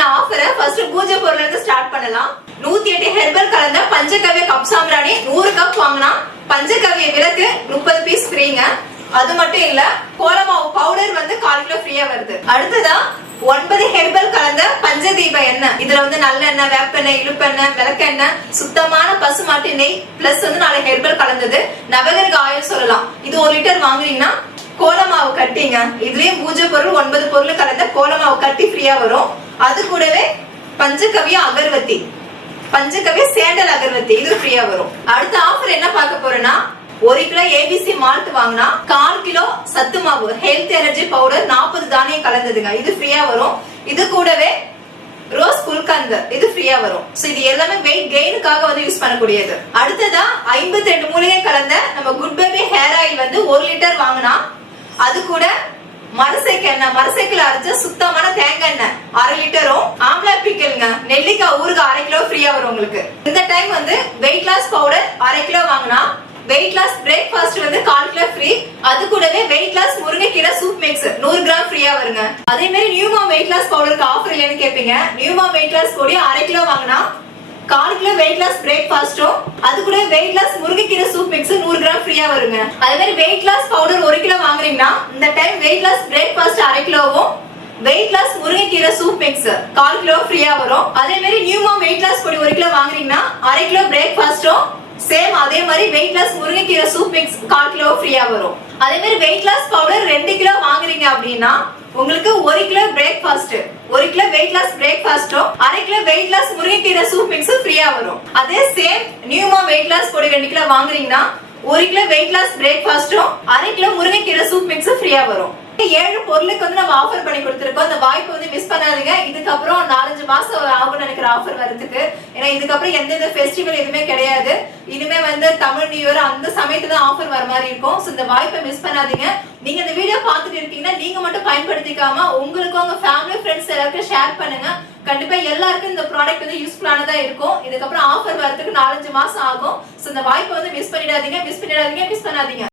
இந்த ஆஃபரை ஃபர்ஸ்ட் பூஜை பொருள்ல இருந்து ஸ்டார்ட் பண்ணலாம். 108 ஹெர்பல் கலந்த பஞ்சகவ்ய கப் சாம்பிராணி 100 கப் வாங்கினா பஞ்சகவ்ய விளக்கு 30 பீஸ் ஃப்ரீங்க. அது மட்டும் இல்ல, கோலமாவு பவுடர் வந்து 1/4 கிலோ ஃப்ரீயா வருது. அடுத்ததா 9 ஹெர்பல் கலந்த பஞ்சதீப எண்ணெய். இதுல வந்து நல்லெண்ணெய், வேப்பெண்ணெய், இழுப்பெண்ணெய், விளக்கெண்ணெய், சுத்தமான பசுமாட்டு நெய் பிளஸ் வந்து 4 ஹெர்பல் கலந்தது நவகிரக ஆயில் சொல்லலாம். இது 1 லிட்டர் வாங்குறீங்கன்னா கோலமாவு கட்டிங்க. இதுலயும் பூஜை பொருள் 9 பொருள் கலந்த கோலமாவு கட்டி ஃப்ரீயா வரும். அது கூடவே பஞ்சகவ்ய அகர்வத்தி, பஞ்சகவ்ய சேண்டல் அகர்வத்தி இது ஃப்ரீயா வரும். அடுத்த ஆஃபர் என்ன பார்க்க போறேன்னா, 1 கிலோ ஏபிசி மால்ட் வாங்கினா 1/4 கிலோ சத்து மாவு ஹெல்த் எனர்ஜி பவுடர் 40 தானியம் கலந்ததுங்க. இது ஃப்ரீயா வரும். இது கூடவே ரோஸ் குல்கந்த் இது ஃப்ரீயா வரும். சோ இது எல்லாமே வெயிட் கெயினுக்காக வந்து யூஸ் பண்ணக்கூடியது. அடுத்ததா 52 மூலிகை கலந்த நம்ம குட் பேபி ஹேர் ஆயில் வந்து 1 லிட்டர் வாங்கினா அது கூட மரசைக்கிள் அரைச்ச சுத்தமான தேங்காய் எண்ணெய் 1/2 லிட்டரும், ஆம்லா பிக்கல்ங்க நெல்லிக்காய் ஊறுகாய் 1/2 கிலோ ஃப்ரீயா வரும் உங்களுக்கு. இந்த டைம் வந்து வெயிட் லாஸ் பவுடர் 1/2 கிலோ வாங்கினா வெயிட் லாஸ் பிரேக்ஃபாஸ்ட் வந்து 1/4 கிலோ ஃப்ரீ. அது கூடவே வெயிட் லாஸ் முருங்கைக்கீரை சூப் மிக்ஸ் 100 கிராம் ஃப்ரீயா வருங்க. அதே மாதிரி நியூமா வெயிட் லாஸ் பவுடருக்கு ஆஃபர் இல்லைன்னு கேட்பீங்க. நியூமா வெயிட் லாஸ் பொடி 1/2 கிலோ வாங்கினா 1/4 கிலோ வெயிட் லாஸ் பிரேக்ஃபாஸ்டும் அது கூட வெயிட் லாஸ் முருங்கைக்கீரை சூப் மிக்ஸ் 100 கிராம் ஃப்ரீயா வருங்க. அதே மாதிரி வெயிட் லாஸ் பவுடர் 1 கிலோ வாங்குறீங்கன்னா இந்த டைம் வெயிட் லாஸ் பிரேக்ஃபாஸ்ட் 1/2 கிலோவும் வெயிட் லாஸ் முருங்கைக்கீரை சூப் மிக்ஸ் 1/4 கிலோ ஃப்ரீயா வரும். அதே மாதிரி நியூமா வெயிட் லாஸ் பொடி 1 கிலோ வாங்குறீங்கன்னா 1/2 கிலோ பிரேக்ஃபாஸ்டும் சேம் அதே மாதிரி வெயிட் லாஸ் முருங்கைக்கீரை சூப் மிக்ஸ் 1/4 கிலோ ஃப்ரீயா வரும். அதே மாதிரி வெயிட் லாஸ் பவுடர் 2 கிலோ வாங்குறீங்க அப்படின்னா உங்களுக்கு 1 kilo breakfast, 1 kilo weight loss பிரேக்ஃபாஸ்டும் 1/2 கிலோ வெயிட் லாஸ் முருங்கைக்கீரை சூப் மிக்ஸ் ஃப்ரீயா வரும். அதே சேம் நியூமா வெயிட் லாஸ் பொடி 2 கிலோ வாங்குறீங்கன்னா 1 கிலோ வெயிட் லாஸ் பிரேக்ஃபாஸ்டும் 1/2 கிலோ முருங்கைக்கீரை சூப் மிக்ஸ் ஃப்ரீயா வரும். 7 பொருளுக்கு வந்து நம்ம ஆஃபர் பண்ணி கொடுத்திருக்கோம். இந்த வாய்ப்பு வந்து மிஸ் பண்ணாதீங்க. இதுக்கப்புறம் 4-5 மாசம் ஆகும்னு நினைக்கிற ஆஃபர் வரதுக்கு. ஏன்னா இதுக்கப்புறம் எந்தெந்த ஃபெஸ்டிவல் எதுவுமே கிடையாது. இனிமே வந்து தமிழ் நியூ இயர் அந்த சமயத்துல தான் ஆஃபர் வர மாதிரி இருக்கும். சோ இந்த வாய்ப்பை மிஸ் பண்ணாதீங்க. நீங்க இந்த வீடியோ பார்த்துட்டு இருக்கீங்கன்னா நீங்க மட்டும் பயன்படுத்திக்காம உங்களுக்கு உங்க ஃபேமிலி ஃப்ரெண்ட்ஸ் எல்லாருக்கும் ஷேர் பண்ணுங்க. கண்டிப்பா எல்லாருக்கும் இந்த ப்ராடக்ட் வந்து யூஸ்ஃபுல்லானதா இருக்கும். இதுக்கப்புறம் ஆஃபர் வரதுக்கு 4-5 மாசம் ஆகும். சோ இந்த வாய்ப்பை வந்து மிஸ் பண்ணிடாதீங்க.